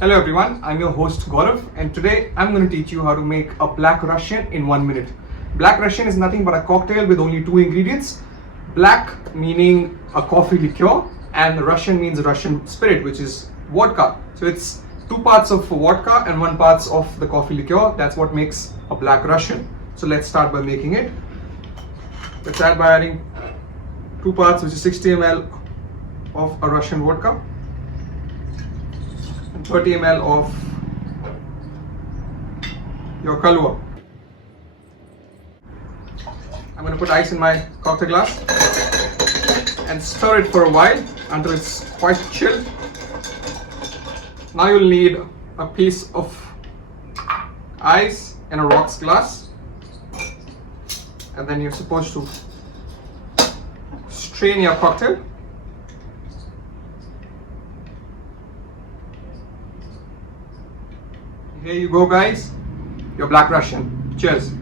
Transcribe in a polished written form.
Hello everyone, I'm your host Gaurav, and today I'm going to teach you how to make a Black Russian in 1 minute. Black Russian is nothing but a cocktail with only two ingredients. Black meaning a coffee liqueur, and Russian means Russian spirit, which is vodka. So it's 2 parts of vodka and 1 part of the coffee liqueur. That's what makes a Black Russian. So let's start by making it. Let's start by adding 2 parts, which is 60 ml of a Russian vodka. 30 ml of your kalwa. I'm going to put ice in my cocktail glass and stir it for a while until it's quite chilled. Now you'll need a piece of ice in a rocks glass, and then you're supposed to strain your cocktail. Here you go guys, your Black Russian. Cheers.